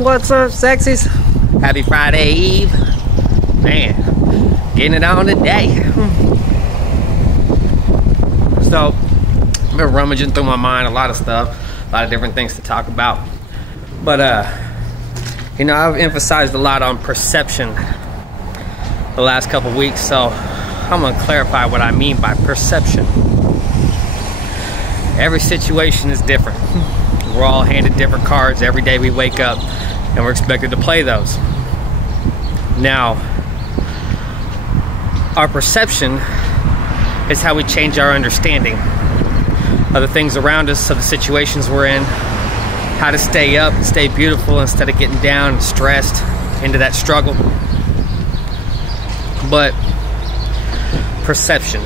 What's up, sexies? Happy Friday Eve. Man, getting it on today. So, I've been rummaging through my mind a lot of stuff, a lot of different things to talk about. But, you know, I've emphasized a lot on perception the last couple weeks, so I'm gonna clarify what I mean by perception. Every situation is different. We're all handed different cards every day we wake up, and we're expected to play those. Now, our perception is how we change our understanding of the things around us, of the situations we're in, how to stay up and stay beautiful instead of getting down and stressed into that struggle. But perception.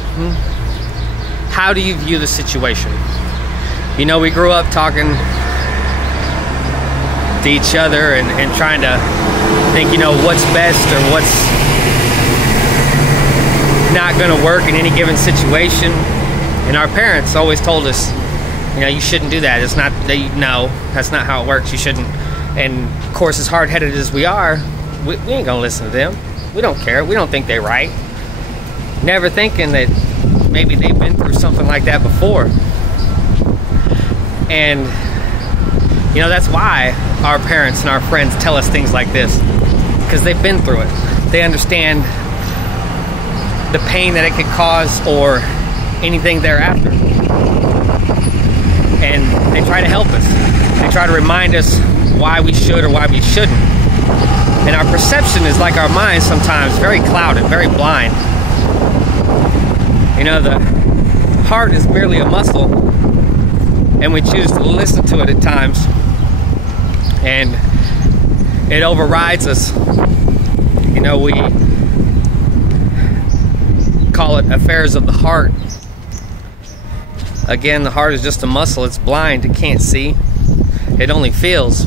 How do you view the situation? You know, we grew up talking to each other and trying to think, you know, what's best or what's not going to work in any given situation. And our parents always told us, you know, you shouldn't do that. It's not, no, that's not how it works. You shouldn't. And of course, as hard-headed as we are, we ain't gonna listen to them. We don't care. We don't think they're right. Never thinking that maybe they've been through something like that before. And, you know, that's why our parents and our friends tell us things like this. Because they've been through it. They understand the pain that it could cause or anything thereafter. And they try to help us. They try to remind us why we should or why we shouldn't. And our perception is like our mind sometimes, very clouded, very blind. You know, the heart is merely a muscle, and we choose to listen to it at times, and it overrides us. You know, we call it affairs of the heart. Again, the heart is just a muscle. It's blind. It can't see. It only feels.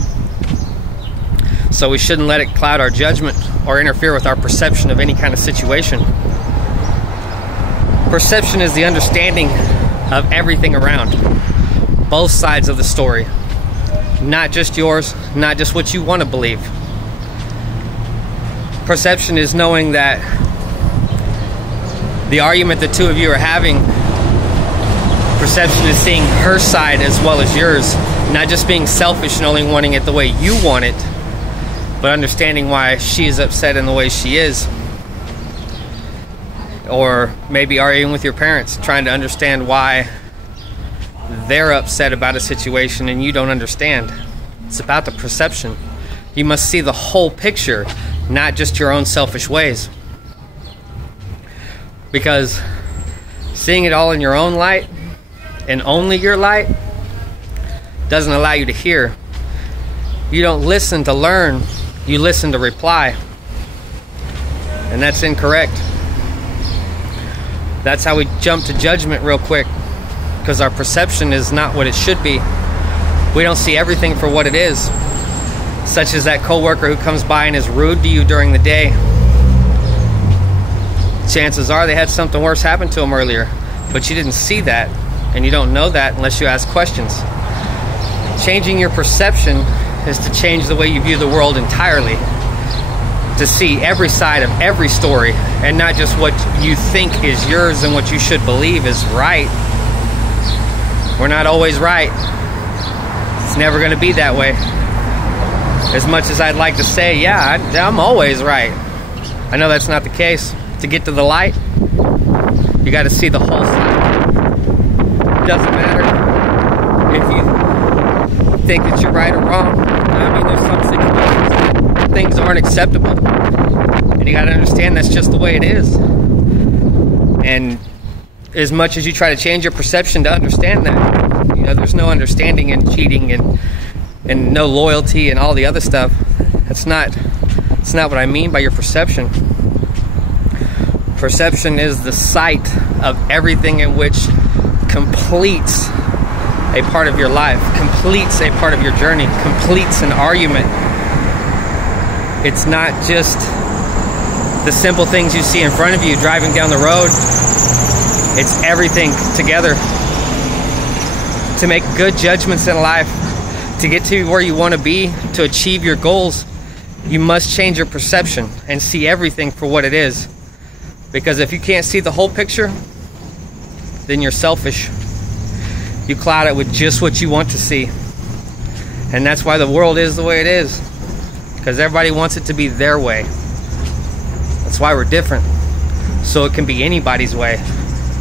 So we shouldn't let it cloud our judgment or interfere with our perception of any kind of situation. Perception is the understanding of everything around. Both sides of the story. Not just yours, not just what you want to believe. Perception is knowing that the argument the two of you are having, perception is seeing her side as well as yours. Not just being selfish and only wanting it the way you want it, but understanding why she is upset in the way she is. Or maybe arguing with your parents, trying to understand why they're upset about a situation and you don't understand. It's about the perception. You must see the whole picture, not just your own selfish ways. Because seeing it all in your own light, and only your light, doesn't allow you to hear. You don't listen to learn, you listen to reply. And that's incorrect. That's how we jump to judgment real quick, because our perception is not what it should be. We don't see everything for what it is. Such as that coworker who comes by and is rude to you during the day. Chances are they had something worse happen to them earlier, but you didn't see that, and you don't know that unless you ask questions. Changing your perception is to change the way you view the world entirely. To see every side of every story, and not just what you think is yours and what you should believe is right. We're not always right. It's never going to be that way. As much as I'd like to say, yeah, I'm always right. I know that's not the case. To get to the light, you got to see the whole side. It doesn't matter if you think that you're right or wrong. I mean, there's some situations where things aren't acceptable, and you got to understand that's just the way it is. And as much as you try to change your perception to understand that, you know, there's no understanding in cheating and no loyalty and all the other stuff. It's not what I mean by your perception. Perception is the sight of everything in which completes a part of your life, completes a part of your journey, completes an argument. It's not just the simple things you see in front of you driving down the road. It's everything together. To make good judgments in life, To get to where you want to be, to achieve your goals, you must change your perception and see everything for what it is. Because if you can't see the whole picture, then you're selfish. You cloud it with just what you want to see. And that's why the world is the way it is. Because everybody wants it to be their way. That's why we're different. So it can be anybody's way.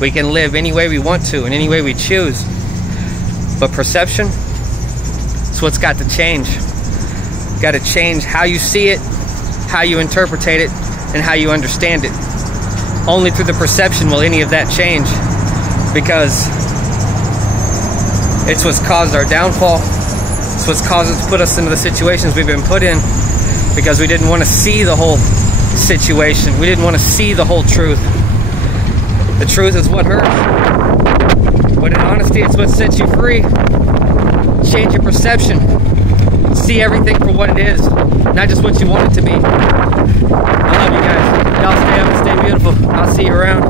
We can live any way we want to, in any way we choose. But perception, it's what's got to change. You got to change how you see it, how you interpret it, and how you understand it. Only through the perception will any of that change, because it's what's caused our downfall. It's what's caused us to put us into the situations we've been put in, because we didn't want to see the whole situation. We didn't want to see the whole truth. The truth is what hurts, but in honesty, it's what sets you free. Change your perception. See everything for what it is, not just what you want it to be. I love you guys. Y'all stay up and stay beautiful. I'll see you around.